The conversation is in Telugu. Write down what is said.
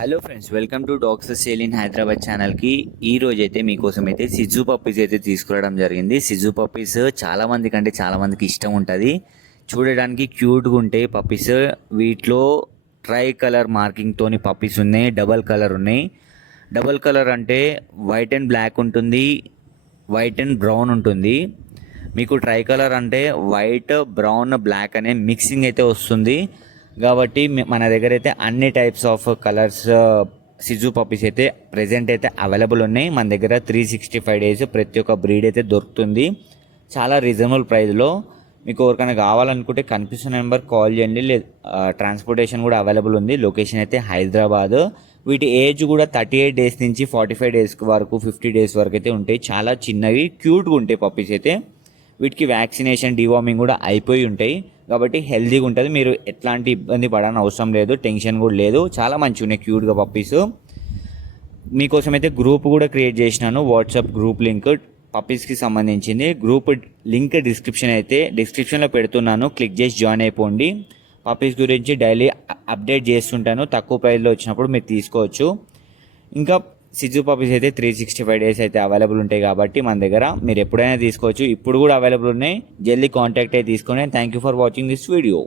Hello friends, welcome to dogs sale in Hyderabad ఛానల్కి. ఈ రోజు అయితే మీకోసం అయితే సిజు పప్పీస్ అయితే తీసుకురావడం జరిగింది. సిజు పప్పీస్ చాలా మందికి ఇష్టం ఉంటుంది. చూడడానికి క్యూట్గా ఉంటాయి పప్పీస్. వీటిలో ట్రై కలర్ మార్కింగ్తోని పప్పీస్ ఉన్నాయి, డబల్ కలర్ ఉన్నాయి. డబల్ కలర్ అంటే వైట్ అండ్ బ్లాక్ ఉంటుంది, వైట్ అండ్ బ్రౌన్ ఉంటుంది. మీకు ట్రై కలర్ అంటే వైట్, బ్రౌన్, బ్లాక్ అనే మిక్సింగ్ అయితే వస్తుంది. కాబట్టి మన దగ్గర అయితే అన్ని types of colours Siju puppies అయితే ప్రజెంట్ అయితే అవైలబుల్ ఉన్నాయి. మన దగ్గర 365 డేస్ ప్రతి ఒక్క బ్రీడ్ అయితే దొరుకుతుంది చాలా రీజనబుల్ ప్రైస్లో. మీకు ఎవరికైనా కావాలనుకుంటే కనిపిస్తున్న నెంబర్ కాల్ చేయండి. ట్రాన్స్పోర్టేషన్ కూడా అవైలబుల్ ఉంది. లొకేషన్ అయితే హైదరాబాద్. వీటి ఏజ్ కూడా 38 డేస్ నుంచి 45 డేస్ వరకు, 50 డేస్ వరకు అయితే ఉంటాయి. చాలా చిన్నవి క్యూట్గా ఉంటాయి పప్పీస్ అయితే. వీటికి వ్యాక్సినేషన్, డివార్మింగ్ కూడా అయిపోయి ఉంటాయి కాబట్టి హెల్తీగా ఉంటుంది. మీరు ఎట్లాంటి ఇబ్బంది పడాలని అవసరం లేదు, టెన్షన్ కూడా లేదు. చాలా మంచిగా ఉన్నాయి క్యూట్గా పప్పీస్. మీకోసం అయితే గ్రూప్ కూడా క్రియేట్ చేసినాను, వాట్సాప్ గ్రూప్ లింక్ పప్పీస్కి సంబంధించింది. గ్రూప్ లింక్ డిస్క్రిప్షన్లో పెడుతున్నాను, క్లిక్ చేసి జాయిన్ అయిపోండి. పప్పీస్ గురించి డైలీ అప్డేట్ చేస్తుంటాను. తక్కువ ప్రైస్లో వచ్చినప్పుడు మీరు తీసుకోవచ్చు. ఇంకా సిజు పప్పీస్ అయితే 365 డేస్ అయితే అవైలబుల్ ఉంటాయి కాబట్టి మన దగ్గర మీరు ఎప్పుడైనా తీసుకోవచ్చు. ఇప్పుడు కూడా అవైలబుల్ ఉన్నాయి. జల్దీ కాంటాక్ట్ అయితే తీసుకోండి. Thank you for watching this video.